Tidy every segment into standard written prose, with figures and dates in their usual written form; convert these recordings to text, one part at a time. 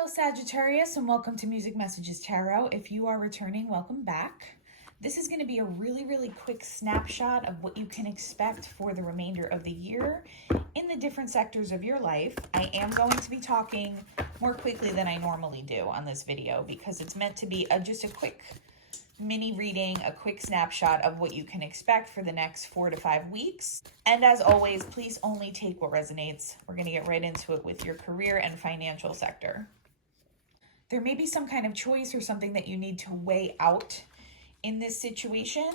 Hello, Sagittarius, and welcome to Music Messages Tarot. If you are returning, welcome back. This is going to be a really quick snapshot of what you can expect for the remainder of the year in the different sectors of your life. I am going to be talking more quickly than I normally do on this video because it's meant to be just a quick mini reading, a quick snapshot of what you can expect for the next 4 to 5 weeks. And as always, please only take what resonates. We're going to get right into it with your career and financial sector. There may be some kind of choice or something that you need to weigh out in this situation.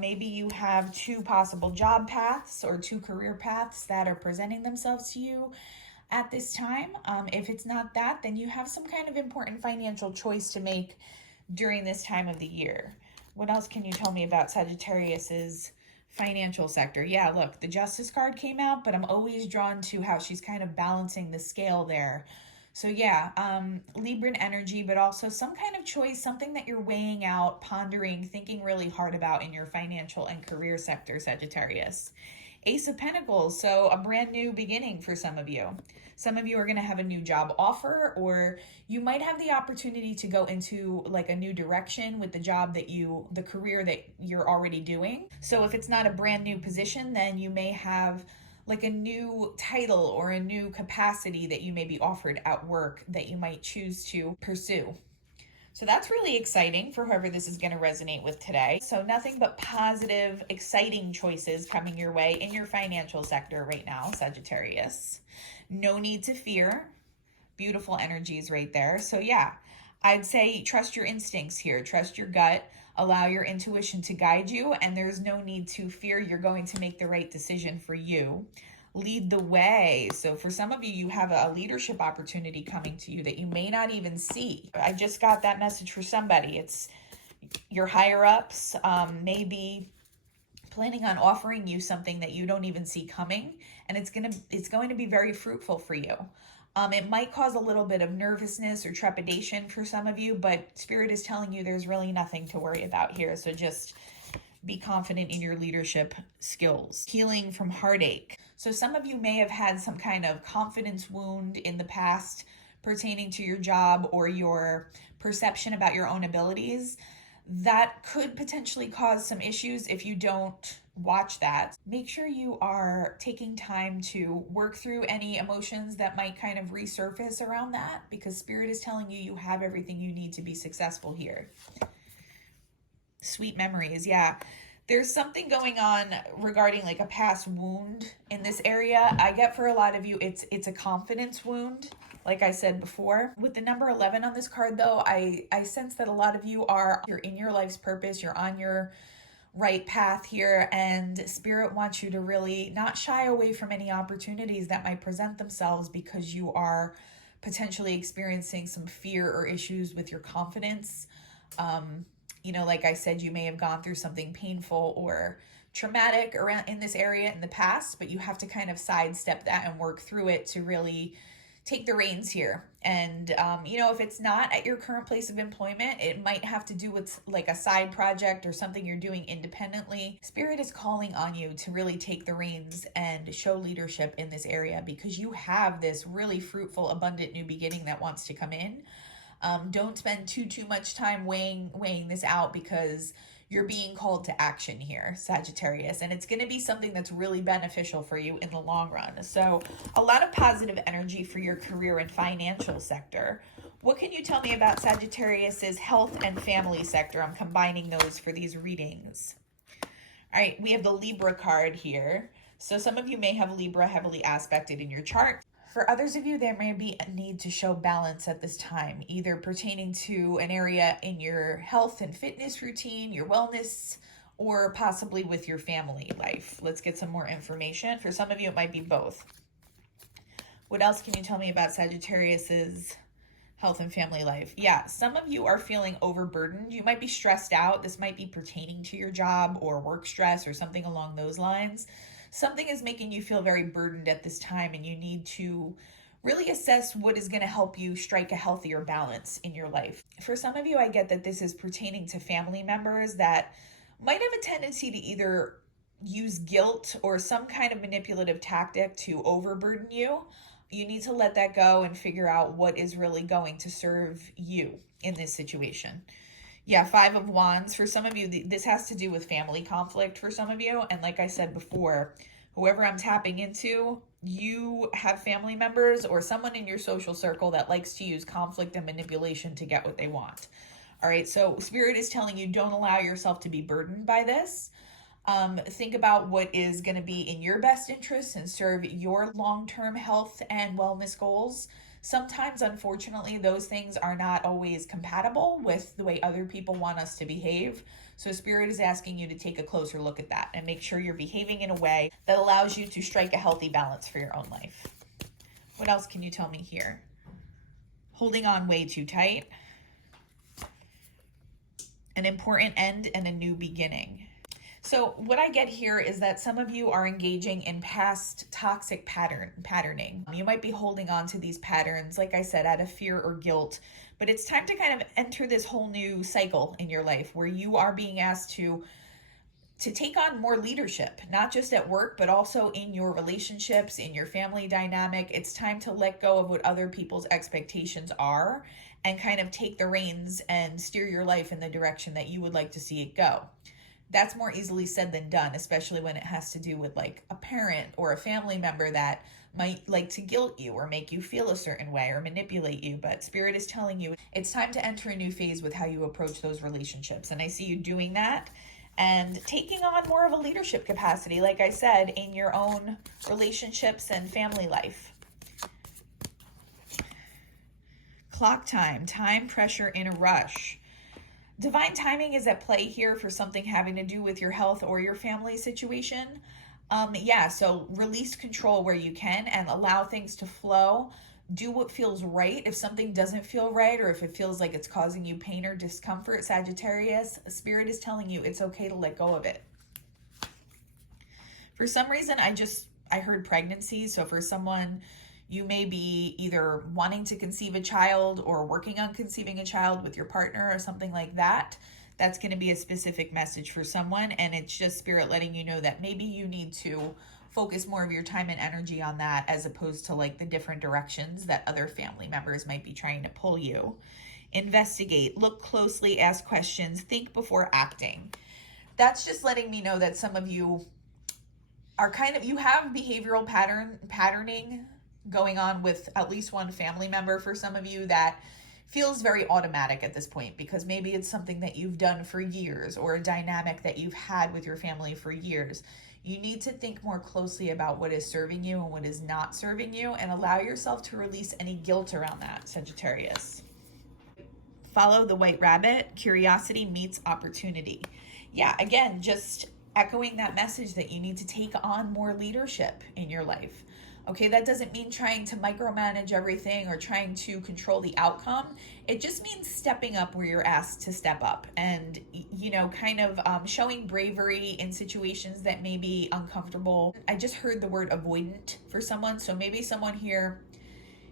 Maybe you have two possible job paths or two career paths that are presenting themselves to you at this time. If it's not that, then you have some kind of important financial choice to make during this time of the year. What else can you tell me about Sagittarius's financial sector? Yeah, look, the Justice card came out, but I'm always drawn to how she's kind of balancing the scale there. So yeah, Libran energy, but also some kind of choice, something that you're weighing out, pondering, thinking really hard about in your financial and career sector, Sagittarius. Ace of Pentacles, so a brand new beginning for some of you. Some of you are going to have a new job offer, or you might have the opportunity to go into like a new direction with the career that you're already doing. So if it's not a brand new position, then you may have like a new title or a new capacity that you may be offered at work that you might choose to pursue. So that's really exciting for whoever this is going to resonate with today. So nothing but positive, exciting choices coming your way in your financial sector right now, Sagittarius. No need to fear. Beautiful energies right there. So yeah, I'd say trust your instincts here. Trust your gut. Allow your intuition to guide you. And there's no need to fear you're going to make the right decision for you. Lead the way. So for some of you, you have a leadership opportunity coming to you that you may not even see. I just got that message for somebody. It's your higher ups maybe planning on offering you something that you don't even see coming, and it's going to be very fruitful for you. It might cause a little bit of nervousness or trepidation for some of you, but Spirit is telling you there's really nothing to worry about here. So just be confident in your leadership skills. Healing from heartache. So some of you may have had some kind of confidence wound in the past pertaining to your job or your perception about your own abilities. That could potentially cause some issues if you don't watch that. Make sure you are taking time to work through any emotions that might kind of resurface around that, because Spirit is telling you you have everything you need to be successful here. Sweet memories, yeah. There's something going on regarding like a past wound in this area. I get for a lot of you, it's a confidence wound, like I said before. With the number 11 on this card though, I sense that a lot of you you're in your life's purpose, you're on your right path here, and Spirit wants you to really not shy away from any opportunities that might present themselves, because you are potentially experiencing some fear or issues with your confidence. Like I said, you may have gone through something painful or traumatic around in this area in the past, but you have to kind of sidestep that and work through it to really take the reins here. And, if it's not at your current place of employment, it might have to do with like a side project or something you're doing independently. Spirit is calling on you to really take the reins and show leadership in this area, because you have this really fruitful, abundant new beginning that wants to come in. Don't spend too much time weighing this out, because you're being called to action here, Sagittarius, and it's going to be something that's really beneficial for you in the long run. So a lot of positive energy for your career and financial sector. What can you tell me about Sagittarius's health and family sector? I'm combining those for these readings. All right, we have the Libra card here. So some of you may have Libra heavily aspected in your chart. For others of you, there may be a need to show balance at this time, either pertaining to an area in your health and fitness routine, your wellness, or possibly with your family life. Let's get some more information. For some of you, it might be both. What else can you tell me about Sagittarius's health and family life? Yeah, some of you are feeling overburdened. You might be stressed out. This might be pertaining to your job or work stress or something along those lines. Something is making you feel very burdened at this time, and you need to really assess what is going to help you strike a healthier balance in your life. For some of you, I get that this is pertaining to family members that might have a tendency to either use guilt or some kind of manipulative tactic to overburden you. You need to let that go and figure out what is really going to serve you in this situation. Yeah, Five of Wands. For some of you, this has to do with family conflict for some of you. And like I said before, whoever I'm tapping into, you have family members or someone in your social circle that likes to use conflict and manipulation to get what they want. All right, so Spirit is telling you, don't allow yourself to be burdened by this. Think about what is going to be in your best interest and serve your long-term health and wellness goals. Sometimes, unfortunately, those things are not always compatible with the way other people want us to behave. So Spirit is asking you to take a closer look at that and make sure you're behaving in a way that allows you to strike a healthy balance for your own life. What else can you tell me here? Holding on way too tight. An important end and a new beginning. So what I get here is that some of you are engaging in past toxic patterning. You might be holding on to these patterns, like I said, out of fear or guilt, but it's time to kind of enter this whole new cycle in your life where you are being asked to take on more leadership, not just at work, but also in your relationships, in your family dynamic. It's time to let go of what other people's expectations are and kind of take the reins and steer your life in the direction that you would like to see it go. That's more easily said than done, especially when it has to do with like a parent or a family member that might like to guilt you or make you feel a certain way or manipulate you. But Spirit is telling you it's time to enter a new phase with how you approach those relationships. And I see you doing that and taking on more of a leadership capacity, like I said, in your own relationships and family life. Clock time, time pressure in a rush. Divine timing is at play here for something having to do with your health or your family situation. So release control where you can and allow things to flow. Do what feels right. If something doesn't feel right or if it feels like it's causing you pain or discomfort, Sagittarius, Spirit is telling you it's okay to let go of it. For some reason, I heard pregnancy. So for someone, you may be either wanting to conceive a child or working on conceiving a child with your partner or something like that. That's going to be a specific message for someone. And it's just Spirit letting you know that maybe you need to focus more of your time and energy on that as opposed to like the different directions that other family members might be trying to pull you. Investigate, look closely, ask questions, think before acting. That's just letting me know that some of you are you have behavioral patterning going on with at least one family member for some of you that feels very automatic at this point because maybe it's something that you've done for years or a dynamic that you've had with your family for years. You need to think more closely about what is serving you and what is not serving you and allow yourself to release any guilt around that, Sagittarius. Follow the white rabbit. Curiosity meets opportunity. Yeah, again, just echoing that message that you need to take on more leadership in your life. Okay, that doesn't mean trying to micromanage everything or trying to control the outcome. It just means stepping up where you're asked to step up and, showing bravery in situations that may be uncomfortable. I just heard the word avoidant for someone. So maybe someone here,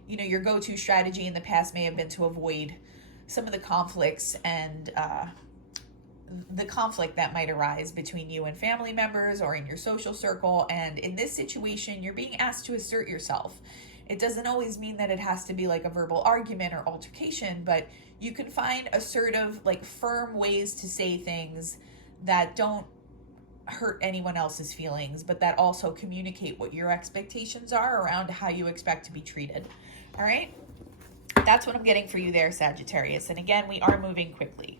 your go-to strategy in the past may have been to avoid some of the conflicts and the conflict that might arise between you and family members or in your social circle. And in this situation, you're being asked to assert yourself. It doesn't always mean that it has to be like a verbal argument or altercation, but you can find assertive, firm ways to say things that don't hurt anyone else's feelings, but that also communicate what your expectations are around how you expect to be treated. All right? That's what I'm getting for you there, Sagittarius. And again, we are moving quickly.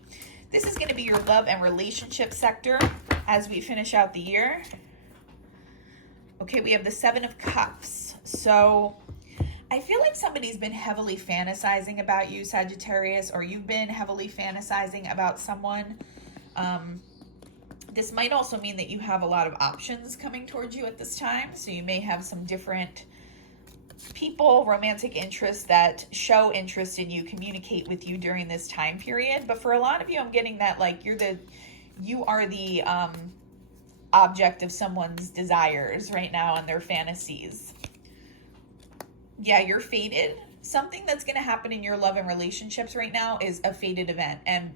This is going to be your love and relationship sector as we finish out the year. Okay, we have the Seven of Cups. So I feel like somebody's been heavily fantasizing about you, Sagittarius, or you've been heavily fantasizing about someone. This might also mean that you have a lot of options coming towards you at this time. So you may have some different people, romantic interests that show interest in you, communicate with you during this time period. But for a lot of you, I'm getting that you are the object of someone's desires right now and their fantasies. Yeah, you're fated. Something that's going to happen in your love and relationships right now is a fated event. And,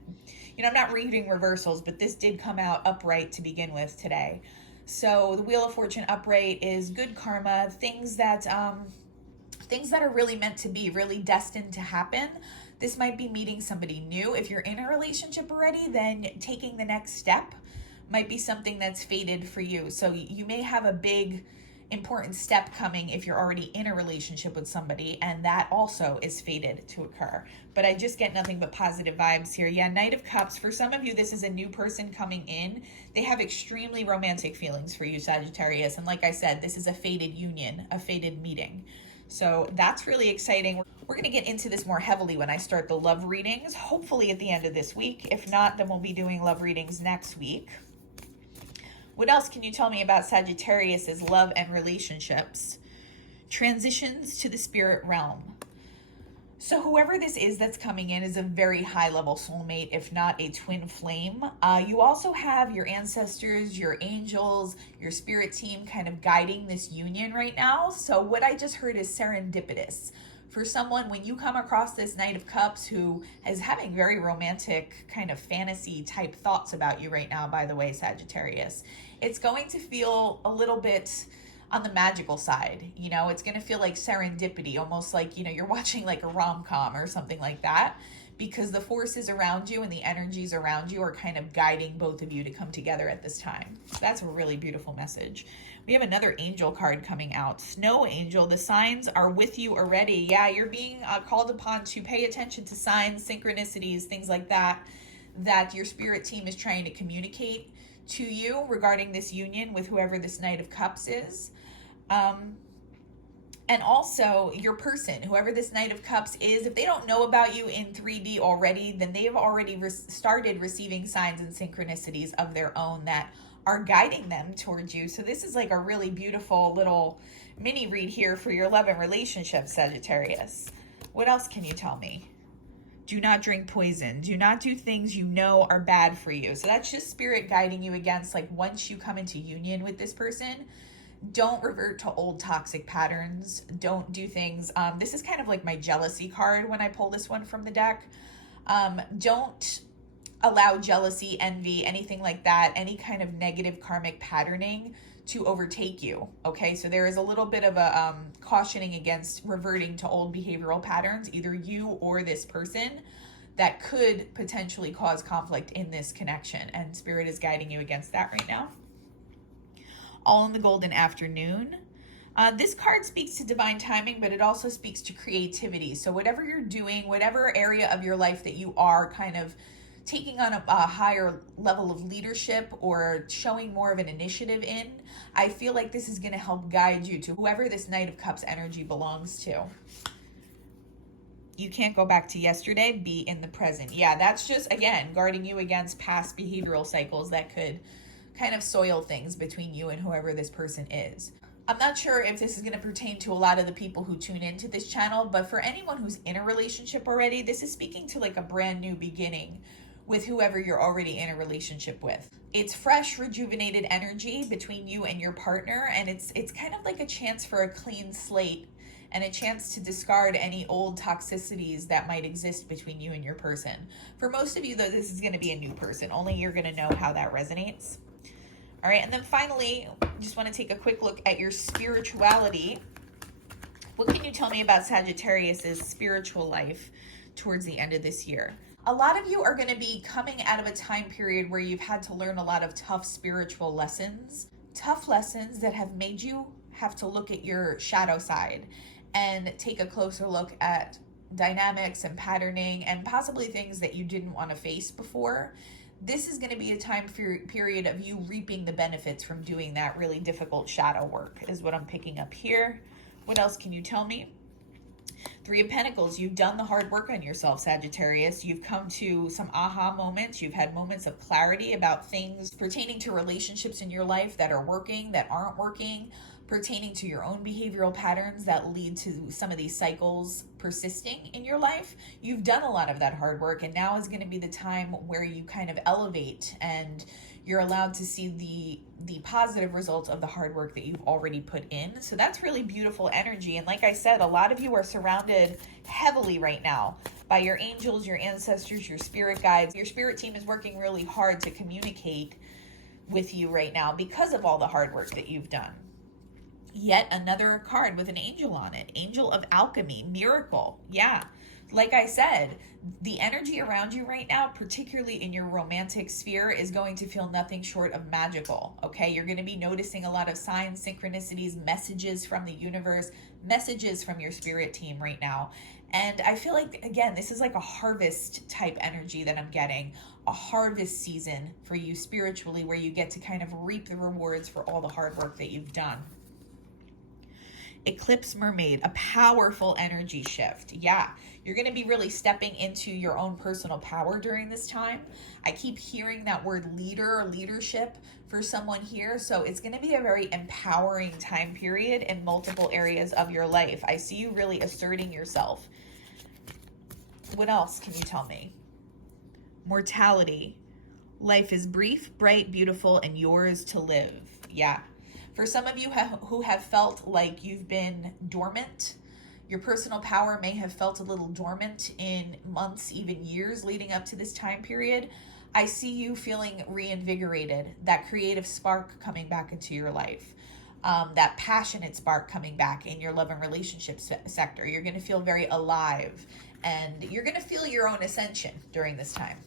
I'm not reading reversals, but this did come out upright to begin with today. So the Wheel of Fortune upright is good karma, things that things that are really meant to be, really destined to happen. This might be meeting somebody new. If you're in a relationship already, then taking the next step might be something that's fated for you. So you may have a big important step coming if you're already in a relationship with somebody, and that also is fated to occur. But I just get nothing but positive vibes here. Yeah, Knight of Cups. For some of you, this is a new person coming in. They have extremely romantic feelings for you, Sagittarius. And like I said, this is a fated union, a fated meeting. So that's really exciting. We're going to get into this more heavily when I start the love readings, hopefully at the end of this week. If not, then we'll be doing love readings next week. What else can you tell me about Sagittarius's love and relationships? Transitions to the spirit realm. So whoever this is that's coming in is a very high level soulmate, if not a twin flame. You also have your ancestors, your angels, your spirit team kind of guiding this union right now. So what I just heard is serendipitous. For someone, when you come across this Knight of Cups who is having very romantic kind of fantasy type thoughts about you right now, by the way, Sagittarius, it's going to feel a little bit on the magical side. You know, it's going to feel like serendipity, almost like, you know, you're watching like a rom-com or something like that, because the forces around you and the energies around you are kind of guiding both of you to come together at this time. So that's a really beautiful message. We have another angel card coming out. Snow Angel. The signs are with you already. Yeah, you're being called upon to pay attention to signs, synchronicities, things like that, that your spirit team is trying to communicate to you regarding this union with whoever this Knight of Cups is. And also your person, whoever this Knight of Cups is, if they don't know about you in 3D already, then they've already started receiving signs and synchronicities of their own that are guiding them towards you. So this is like a really beautiful little mini read here for your love and relationship, Sagittarius. What else can you tell me? Do not drink poison. Do not do things you know are bad for you. So that's just spirit guiding you against, like, once you come into union with this person, don't revert to old toxic patterns. Don't do things. This is kind of like my jealousy card when I pull this one from the deck. Don't allow jealousy, envy, anything like that, any kind of negative karmic patterning to overtake you. Okay, so there is a little bit of a cautioning against reverting to old behavioral patterns, either you or this person, that could potentially cause conflict in this connection. And spirit is guiding you against that right now. All in the Golden Afternoon. This card speaks to divine timing, but it also speaks to creativity. So whatever you're doing, whatever area of your life that you are kind of taking on a higher level of leadership or showing more of an initiative in, I feel like this is going to help guide you to whoever this Knight of Cups energy belongs to. You can't go back to yesterday, be in the present. Yeah, that's just, again, guarding you against past behavioral cycles that could kind of soil things between you and whoever this person is. I'm not sure if this is going to pertain to a lot of the people who tune into this channel, but for anyone who's in a relationship already, this is speaking to like a brand new beginning with whoever you're already in a relationship with. It's fresh, rejuvenated energy between you and your partner, and it's kind of like a chance for a clean slate and a chance to discard any old toxicities that might exist between you and your person. For most of you, though, this is going to be a new person. Only you're going to know how that resonates. All right, and then finally, just want to take a quick look at your spirituality. What can you tell me about Sagittarius's spiritual life towards the end of this year? A lot of you are going to be coming out of a time period where you've had to learn a lot of tough spiritual lessons that have made you have to look at your shadow side and take a closer look at dynamics and patterning and possibly things that you didn't want to face before. This is going to be a time period of you reaping the benefits from doing that really difficult shadow work, is what I'm picking up here. What else can you tell me? Three of Pentacles. You've done the hard work on yourself, Sagittarius. You've come to some aha moments. You've had moments of clarity about things pertaining to relationships in your life that are working, that aren't working, pertaining to your own behavioral patterns that lead to some of these cycles persisting in your life. You've done a lot of that hard work, and now is going to be the time where you kind of elevate and you're allowed to see the positive results of the hard work that you've already put in. So that's really beautiful energy. And like I said, a lot of you are surrounded heavily right now by your angels, your ancestors, your spirit guides. Your spirit team is working really hard to communicate with you right now because of all the hard work that you've done. Yet another card with an angel on it. Angel of alchemy, miracle. Yeah. Like I said, the energy around you right now, particularly in your romantic sphere, is going to feel nothing short of magical. Okay. You're going to be noticing a lot of signs, synchronicities, messages from the universe, messages from your spirit team right now. And I feel like, again, this is like a harvest type energy that I'm getting, a harvest season for you spiritually, where you get to kind of reap the rewards for all the hard work that you've done. Eclipse Mermaid, a powerful energy shift. Yeah, you're going to be really stepping into your own personal power during this time. I keep hearing that word leader or leadership for someone here. So it's going to be a very empowering time period in multiple areas of your life. I see you really asserting yourself. What else can you tell me? Mortality. Life is brief, bright, beautiful, and yours to live. Yeah. For some of you who have felt like you've been dormant, your personal power may have felt a little dormant in months, even years leading up to this time period. I see you feeling reinvigorated, that creative spark coming back into your life, that passionate spark coming back in your love and relationship sector. You're going to feel very alive, and you're going to feel your own ascension during this time.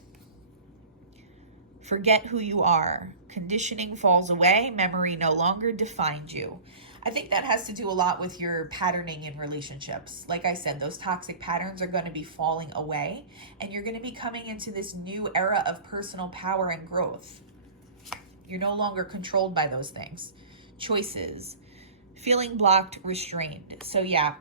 Forget who you are. Conditioning falls away. Memory no longer defines you. I think that has to do a lot with your patterning in relationships. Like I said, those toxic patterns are going to be falling away, and you're going to be coming into this new era of personal power and growth. You're no longer controlled by those things. Choices. Feeling blocked, restrained. So yeah,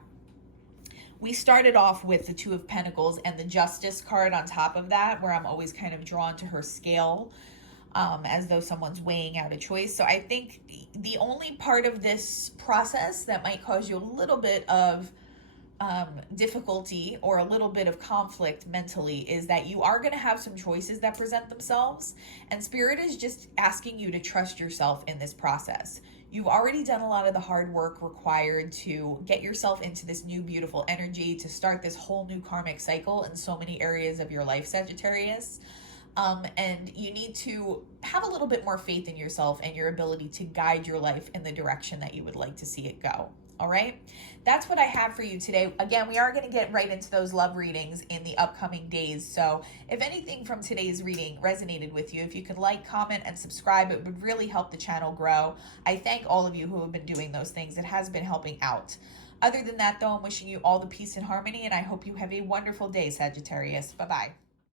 we started off with the Two of Pentacles and the Justice card on top of that, where I'm always kind of drawn to her scale, as though someone's weighing out a choice. So I think the only part of this process that might cause you a little bit of difficulty or a little bit of conflict mentally is that you are going to have some choices that present themselves, and Spirit is just asking you to trust yourself in this process. You've already done a lot of the hard work required to get yourself into this new beautiful energy, to start this whole new karmic cycle in so many areas of your life, Sagittarius. And you need to have a little bit more faith in yourself and your ability to guide your life in the direction that you would like to see it go. All right, that's what I have for you today. Again, we are going to get right into those love readings in the upcoming days. So if anything from today's reading resonated with you, if you could like, comment, and subscribe, it would really help the channel grow. I thank all of you who have been doing those things. It has been helping out. Other than that, though, I'm wishing you all the peace and harmony, and I hope you have a wonderful day, Sagittarius. Bye-bye.